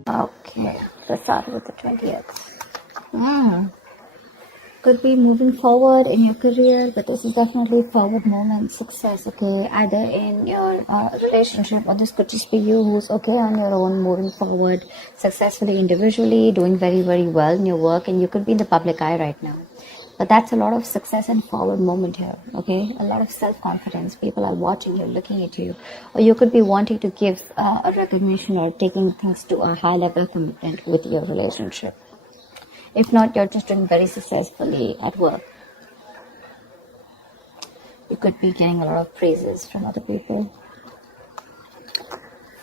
Okay, let's start with the 20th. Could be moving forward in your career, but this is definitely forward moment, success, okay, either in your relationship, or this could just be you who's okay on your own, moving forward successfully individually, doing very, very well in your work, and you could be in the public eye right now. But that's a lot of success and forward moment here, okay? A lot of self-confidence. People are watching you, looking at you. Or you could be wanting to give a recognition or taking things to a high level commitment with your relationship. If not, you're just doing very successfully at work. You could be getting a lot of praises from other people.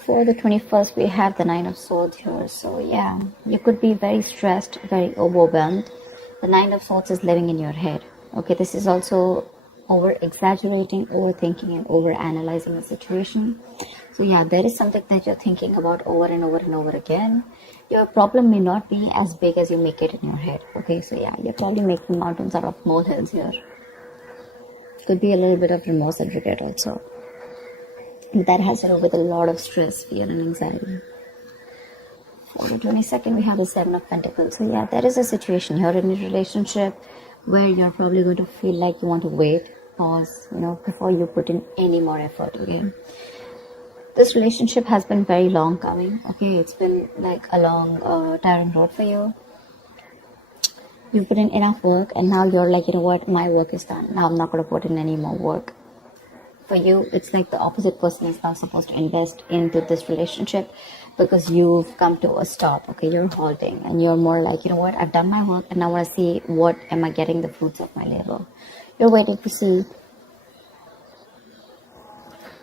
For the 21st, we have the Nine of Swords here. So yeah, you could be very stressed, very overwhelmed. The Nine of Swords is living in your head. Okay, this is also over-exaggerating, overthinking, and over-analyzing the situation. So yeah, there is something that you're thinking about over and over and over again. Your problem may not be as big as you make it in your head. Okay, so yeah, you're probably making mountains out of molehills here. Could be a little bit of remorse and regret also. But that has to do with a lot of stress, fear, and anxiety. For the 22nd, we have the Seven of Pentacles. So yeah, there is a situation here in your relationship where you're probably going to feel like you want to wait, pause, before you put in any more effort, okay? This relationship has been very long coming, okay? It's been like a long, tiring road for you. You put in enough work, and now you're like, you know what, my work is done. Now I'm not going to put in any more work. For you, it's like the opposite person is now supposed to invest into this relationship because you've come to a stop, okay? You're halting, and you're more like, you know what, I've done my work, and now I want to see what am I getting the fruits of my labor. You're waiting to see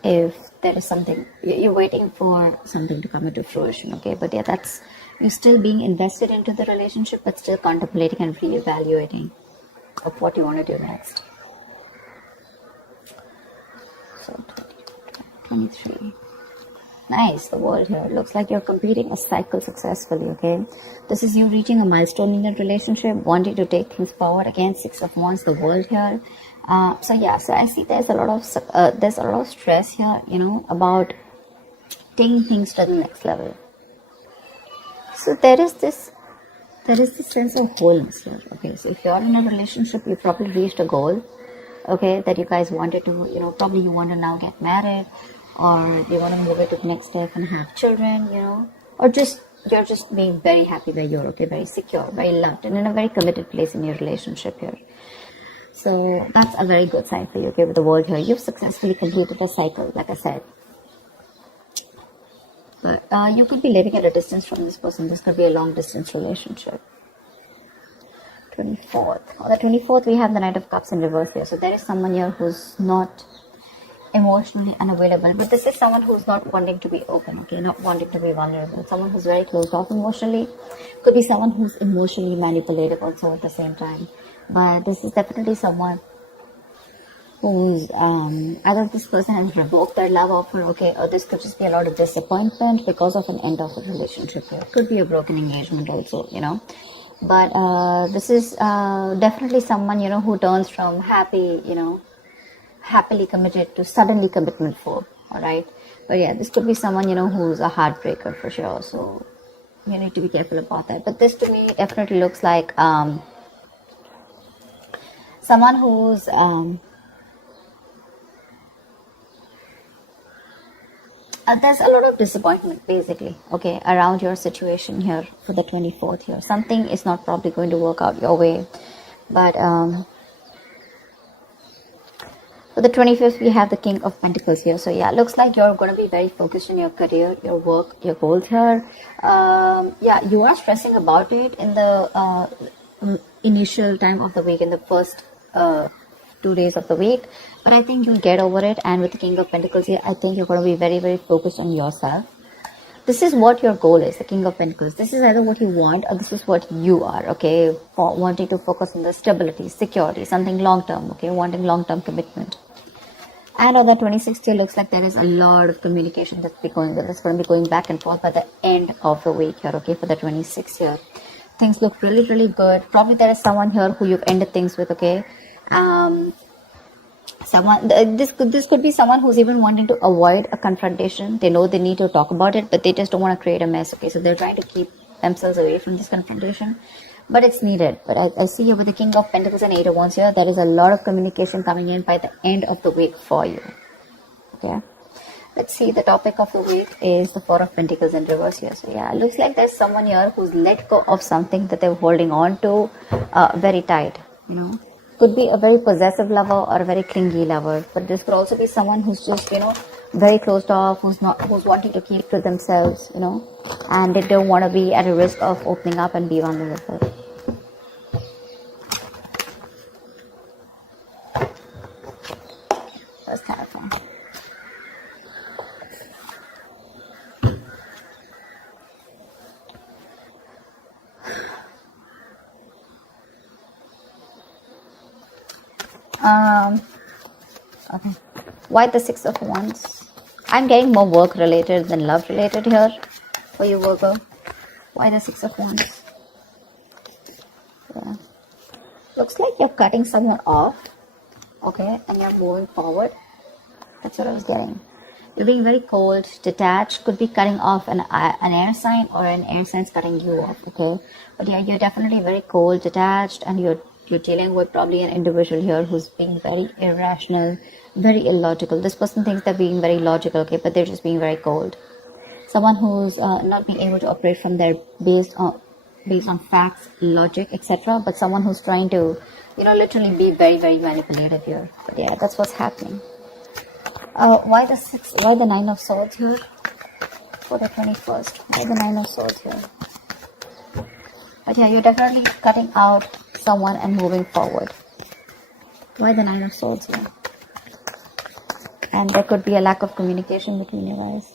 if there is something, you're waiting for something to come into fruition, okay? But yeah, that's, you're still being invested into the relationship, but still contemplating and reevaluating of what you want to do next. So 23. Nice, the world here. Looks like you're completing a cycle successfully, okay? This is you reaching a milestone in your relationship, wanting to take things forward. Again, Six of Wands, the world here. So yeah, so I see there's a lot of stress here, about taking things to the next level. So there is this sense of wholeness here, okay? So if you're in a relationship, you probably reached a goal, okay, that you guys wanted to, probably you want to now get married, or you want to move it to the next step and have children, or you're just being very happy where you're, okay, very secure, very loved, and in a very committed place in your relationship here. So that's a very good sign for you, okay, with the world here. You've successfully completed a cycle, like I said. But you could be living at a distance from this person. This could be a long distance relationship. 24th. On the 24th, we have the Knight of Cups in reverse here. So there is someone here who's not emotionally unavailable, but this is someone who's not wanting to be open, okay, not wanting to be vulnerable. Someone who's very closed off emotionally. Could be someone who's emotionally manipulative also at the same time. But this is definitely someone who's either this person has revoked their love offer, okay, or this could just be a lot of disappointment because of an end of the relationship here. Could be a broken engagement also, But this is definitely someone, who turns from happily committed to suddenly commitment for, all right? But yeah, this could be someone, who's a heartbreaker for sure. So you need to be careful about that. But this to me definitely looks like someone who's there's a lot of disappointment basically, okay, around your situation here for the 24th here. Something is not probably going to work out your way. But for the 25th, we have the King of Pentacles here. So yeah, looks like you're going to be very focused on your career, your work, your goals here. Yeah, you are stressing about it in the initial time of the week, in the first 2 days of the week, but I think you'll get over it. And with the King of Pentacles here, I think you're going to be very, very focused on yourself. This is what your goal is, the King of Pentacles. This is either what you want or this is what you are, okay, for wanting to focus on the stability, security, something long-term, okay, wanting long-term commitment. And on the 26th, it looks like there is a lot of communication that's going to be going back and forth by the end of the week here, okay, for the 26th here. Things look really, really good. Probably there is someone here who you've ended things with, okay. This could be someone who's even wanting to avoid a confrontation. They know they need to talk about it, but they just don't want to create a mess. Okay, so they're trying to keep themselves away from this confrontation, but it's needed. But I see here with the King of Pentacles and Eight of Wands here, there is a lot of communication coming in by the end of the week for you. Okay, let's see. The topic of the week is the Four of Pentacles in reverse here. So yeah, it looks like there's someone here who's let go of something that they're holding on to very tight. Could be a very possessive lover or a very clingy lover, but this could also be someone who's just very closed off, who's wanting to keep to themselves, and they don't want to be at a risk of opening up and be vulnerable. That's kind of fun. Okay. Why the Six of Wands? I'm getting more work related than love related here for you, Virgo. Why the Six of Wands? Yeah. Looks like you're cutting someone off. Okay, and you're moving forward. That's what I was getting. You're being very cold, detached. Could be cutting off an air sign, or an air sign's cutting you off. Okay, but yeah, you're definitely very cold, detached, and you're dealing with probably an individual here who's being very irrational, very illogical. This person thinks they're being very logical, okay, but they're just being very cold. Someone who's not being able to operate from their based on facts, logic, etc. But someone who's trying to, literally be very, very manipulative here. But yeah, that's what's happening. Why the Nine of Swords here for the 21st? Why the Nine of Swords here? But yeah, you're definitely cutting out someone and moving forward. Why the Nine of Swords here? And there could be a lack of communication between you guys.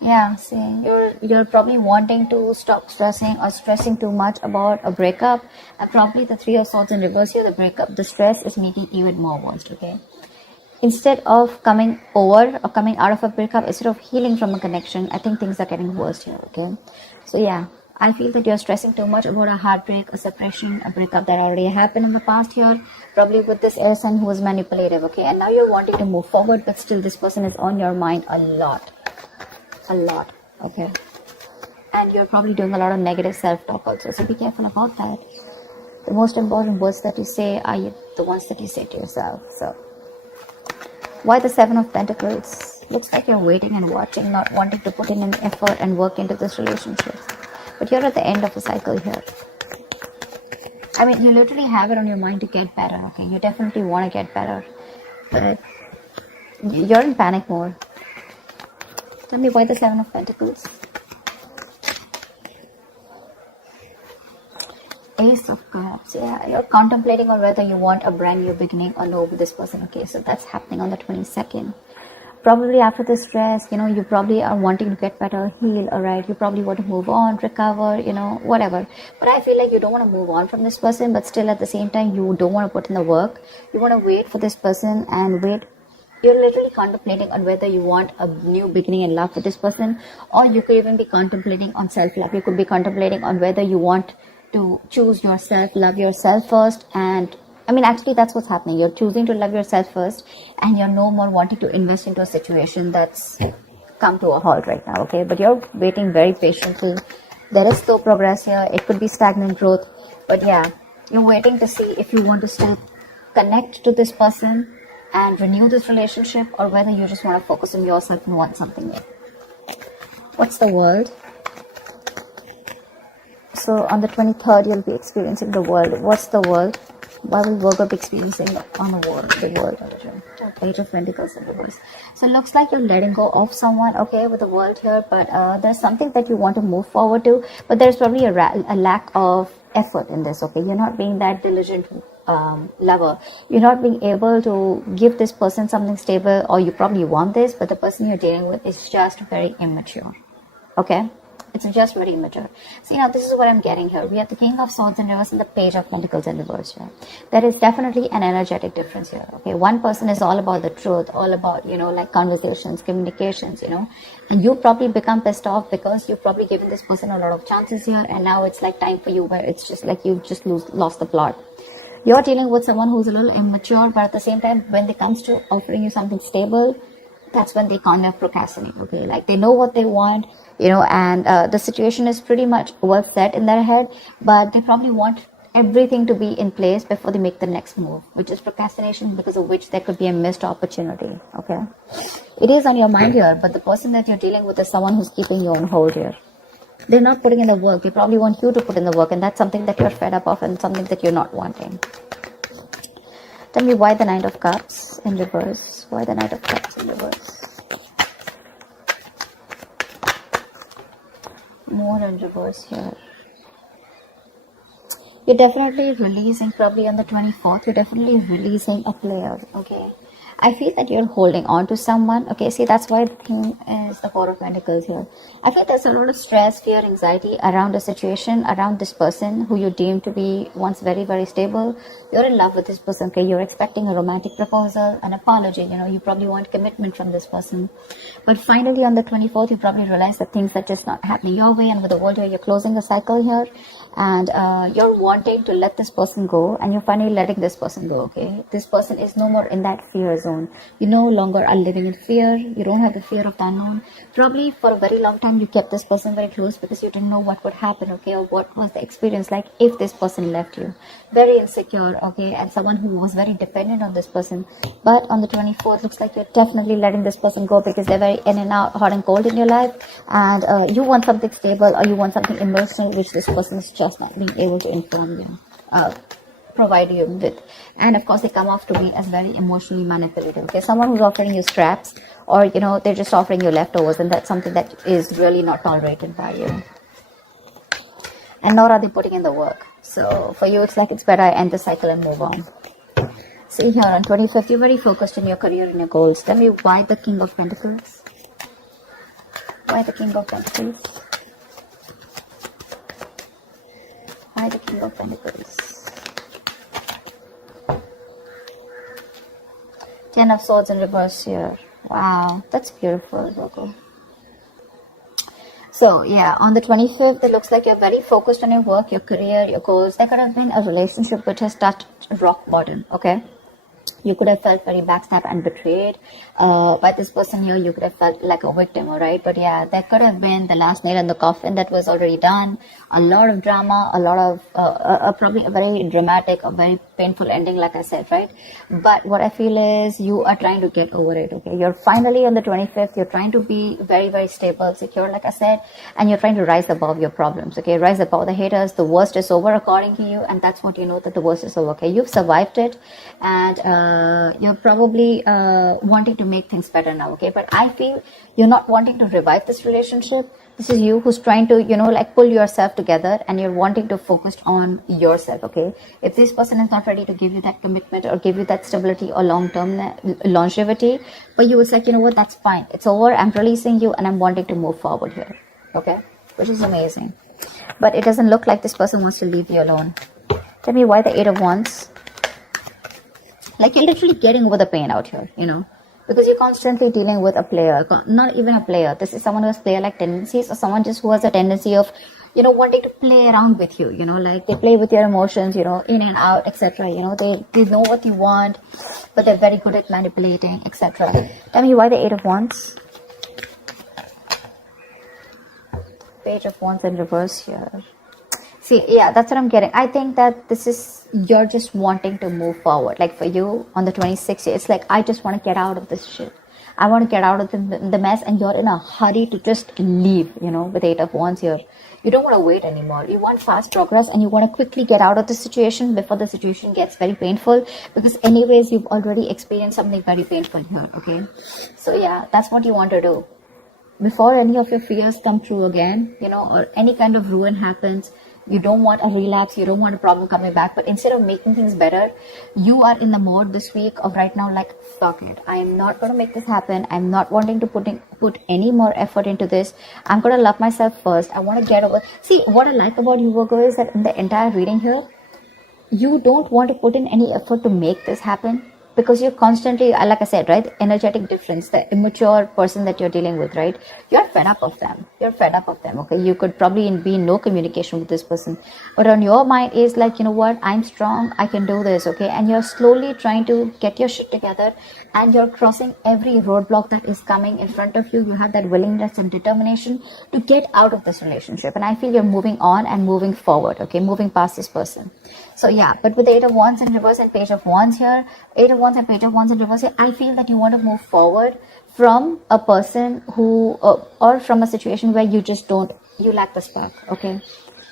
Yeah, see, you're probably wanting to stop stressing or stressing too much about a breakup, and probably the Three of Swords in reverse here, the breakup, the stress is making even more worse, okay? Instead of coming over or coming out of a breakup, instead of healing from a connection, I think things are getting worse here, okay? So yeah, I feel that you're stressing too much about a heartbreak, a separation, a breakup that already happened in the past here, probably with this air sign who was manipulative, okay? And now you're wanting to move forward, but still this person is on your mind a lot, okay? And you're probably doing a lot of negative self-talk also, so be careful about that. The most important words that you say are the ones that you say to yourself. So why the Seven of Pentacles? Looks like you're waiting and watching, not wanting to put in any effort and work into this relationship. But you're at the end of the cycle here. I mean, you literally have it on your mind to get better, okay? You definitely want to get better. But you're in panic mode. Tell me why the Seven of Pentacles? Ace of Cups. Yeah, you're contemplating on whether you want a brand new beginning or no with this person, okay? So that's happening on the 22nd. Probably after the stress, you probably are wanting to get better, heal, alright? You probably want to move on, recover, whatever. But I feel like you don't want to move on from this person, but still at the same time, you don't want to put in the work. You want to wait for this person and wait. You're literally contemplating on whether you want a new beginning in love with this person, or you could even be contemplating on self-love. You could be contemplating on whether you want to choose yourself, love yourself first, and actually that's what's happening. You're choosing to love yourself first, and you're no more wanting to invest into a situation that's come to a halt right now, okay? But you're waiting very patiently. There is slow progress here. It could be stagnant growth, but yeah, you're waiting to see if you want to still connect to this person and renew this relationship, or whether you just want to focus on yourself and want something new. What's the world? So on the 23rd, you'll be experiencing the world. What's the world? Why will Virgo be experiencing on the world? Page of Pentacles in reverse. So it looks like you're letting go of someone, okay, with the world here, but there's something that you want to move forward to, but there's probably a lack of effort in this, okay? You're not being that diligent lover. You're not being able to give this person something stable, or you probably want this, but the person you're dealing with is just very immature, okay? It's just very immature. See, now this is what I'm getting here. We have the King of Swords in reverse and the Page of Pentacles in reverse here. There is definitely an energetic difference here, okay? One person is all about the truth, all about, like conversations, communications, and you probably become pissed off because you've probably given this person a lot of chances here, and now it's like time for you where it's just like you've just lost the plot. You're dealing with someone who's a little immature, but at the same time, when it comes to offering you something stable, that's when they kind of procrastinate. Okay, like they know what they want, and the situation is pretty much well set in their head, but they probably want everything to be in place before they make the next move, which is procrastination, because of which there could be a missed opportunity. Okay, it is on your mind here, but the person that you're dealing with is someone who's keeping you on hold here. They're not putting in the work. They probably want you to put in the work, and that's something that you're fed up of and something that you're not wanting. Tell me why the Knight of Cups in reverse. Why the Knight of Cups in reverse? More in reverse here. You're definitely releasing, probably on the 24th, you're definitely releasing a player, okay? I feel that you're holding on to someone, okay? See, that's why the thing is the Four of Pentacles here. I feel there's a lot of stress, fear, anxiety around a situation, around this person who you deem to be once very, very stable. You're in love with this person, okay? You're expecting a romantic proposal, an apology, you probably want commitment from this person. But finally, on the 24th, you probably realize that things are just not happening your way, and with the world here, you're closing a cycle here, and you're wanting to let this person go, and you're finally letting this person go, okay? This person is no more in that fear zone. You no longer are living in fear. You don't have the fear of the unknown. Probably for a very long time, you kept this person very close because you didn't know what would happen, okay? Or what was the experience like if this person left you. Very insecure, okay? And someone who was very dependent on this person. But on the 24th, looks like you're definitely letting this person go because they're very in and out, hot and cold in your life. And you want something stable, or you want something emotional, which this person is just not being able to inform you, provide you with. And of course, they come off to be as very emotionally manipulative. Okay, someone who's offering you scraps, or they're just offering you leftovers, and that's something that is really not tolerated by you. And nor are they putting in the work. So for you, it's like it's better I end the cycle and move on. See here on 25th, you're very focused on your career and your goals. Tell me why the King of Pentacles? Why the King of Pentacles? Why the King of Pentacles? Ten of Swords in reverse here. Wow, that's beautiful, Virgo. So yeah, on the 25th, it looks like you're very focused on your work, your career, your goals. There could have been a relationship which has touched rock bottom, okay? You could have felt very backstabbed and betrayed by this person here. You could have felt like a victim, all right? But yeah, that could have been the last nail in the coffin that was already done. A lot of drama, a lot of probably a very dramatic, a very painful ending, like I said, right? But what I feel is you are trying to get over it, okay? You're finally on the 25th. You're trying to be very, very stable, secure, like I said, and you're trying to rise above your problems, okay? Rise above the haters. The worst is over according to you, and that's what you know, that the worst is over, okay? You've survived it, and you're probably wanting to make things better now, okay? But I feel you're not wanting to revive this relationship. This is you who's trying to, like pull yourself together, and you're wanting to focus on yourself, okay? If this person is not ready to give you that commitment or give you that stability or long-term longevity, but you was like, you know what, that's fine. It's over. I'm releasing you, and I'm wanting to move forward here, okay? Which is amazing. But it doesn't look like this person wants to leave you alone. Tell me why the Eight of Wands? Like you're literally getting over the pain out here, because you're constantly dealing with a player, not even a player. This is someone who has player-like tendencies, or someone just who has a tendency of, wanting to play around with you, like they play with your emotions, in and out, etc. They know what you want, but they're very good at manipulating, etc. Tell me why the Eight of Wands? Page of Wands in reverse here. See, yeah, that's what I'm getting. I think that this is, you're just wanting to move forward. Like for you, on the 26th, it's like, I just want to get out of this shit. I want to get out of the mess, and you're in a hurry to just leave, with Eight of Wands here. You don't want to wait anymore. You want fast progress, and you want to quickly get out of the situation before the situation gets very painful, because anyways, you've already experienced something very painful here, okay? So yeah, that's what you want to do. Before any of your fears come true again, or any kind of ruin happens, you don't want a relapse, you don't want a problem coming back, but instead of making things better, you are in the mode this week of right now, like, fuck it, I am not going to make this happen. I'm not wanting to put any more effort into this. I'm going to love myself first. I want to get over. See, what I like about you, Virgo, is that in the entire reading here, you don't want to put in any effort to make this happen. because you're constantly, like I said, right, energetic difference, the immature person that you're dealing with, right, you're fed up of them. Okay, you could probably be in no communication with this person, but on your mind is like, you know what, I'm strong, I can do this. Okay, and you're slowly trying to get your shit together, and you're crossing every roadblock that is coming in front of you. You have that willingness and determination to get out of this relationship, and I feel you're moving on and moving forward. Okay, moving past this person. So yeah, but with the Eight of Wands in reverse and Page of Wands here, Eight of Wands and Page of Wands in reverse here, I feel that you want to move forward from a person who, or from a situation where you just don't, you lack the spark. Okay,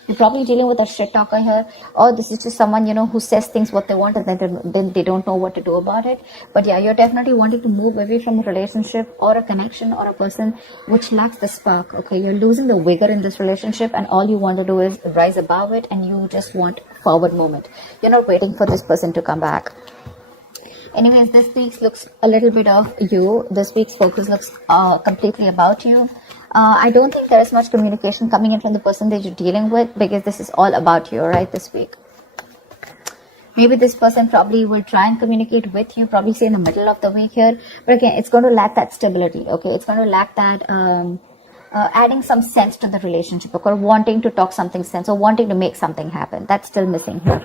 you're probably dealing with a shit talker here, or this is just someone, you know, who says things what they want and then they don't know what to do about it. But yeah, you're definitely wanting to move away from a relationship or a connection or a person which lacks the spark. Okay, you're losing the vigor in this relationship, and all you want to do is rise above it, and you just want forward movement. You're not waiting for this person to come back. Anyways, this week's looks a little bit of you. This week's focus looks completely about you. I don't think there is much communication coming in from the person that you're dealing with, because this is all about you, right, this week. Maybe this person probably will try and communicate with you, probably say in the middle of the week here. But again, it's going to lack that stability, okay? It's going to lack that adding some sense to the relationship, or wanting to talk something sense, or wanting to make something happen. That's still missing here.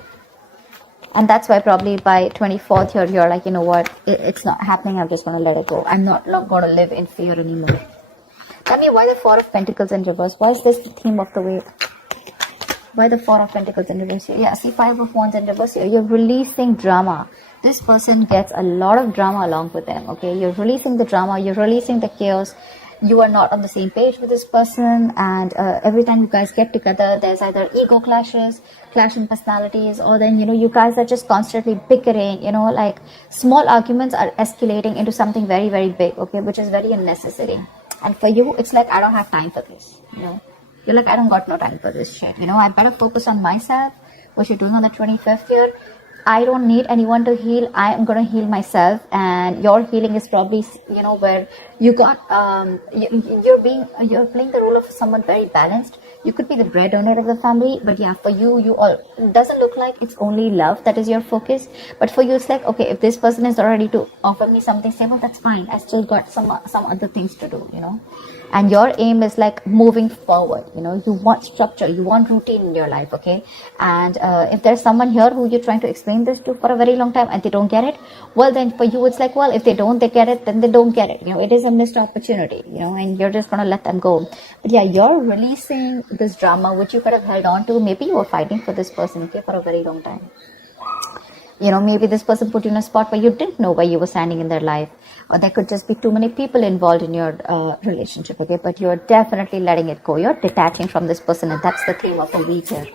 And that's why probably by 24th here, you're like, you know what, it's not happening. I'm just going to let it go. I'm not going to live in fear anymore. Tell me, why the Four of Pentacles in reverse? Why is this the theme of the week? Why the Four of Pentacles in reverse here? Yeah, see, Five of Wands in reverse here. You're releasing drama. This person gets a lot of drama along with them, okay? You're releasing the drama. You're releasing the chaos. You are not on the same page with this person, and every time you guys get together, there's either ego clashes, clash in personalities, or then, you know, you guys are just constantly bickering, you know, like small arguments are escalating into something very, very big, okay, which is very unnecessary. And for you, it's like, I don't have time for this, you know. You're like, I don't got no time for this shit, you know. I better focus on myself. What you're doing on the 25th here, I don't need anyone to heal. I am going to heal myself. And your healing is probably, you know, where you got, you're playing the role of someone very balanced. You could be the breadwinner of the family, but yeah, for you, it doesn't look like it's only love that is your focus. But for you, it's like, okay, if this person is not ready to offer me something stable, that's fine. I still got some other things to do, you know. And your aim is like moving forward, you know. You want structure, you want routine in your life, okay? And if there's someone here who you're trying to explain this to for a very long time and they don't get it, well, then for you, it's like, well, if they get it, then they don't get it, you know. It is a missed opportunity, you know, and you're just going to let them go. But yeah, you're releasing this drama which you could have held on to. Maybe you were fighting for this person, okay, for a very long time. You know, maybe this person put you in a spot where you didn't know where you were standing in their life, or there could just be too many people involved in your relationship, okay? But you're definitely letting it go. You're detaching from this person, and that's the theme of the week here,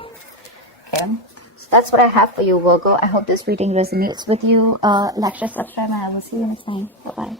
okay? So that's what I have for you, Virgo. I hope this reading resonates with you. Like, share, subscribe, and I will see you next time. Bye-bye.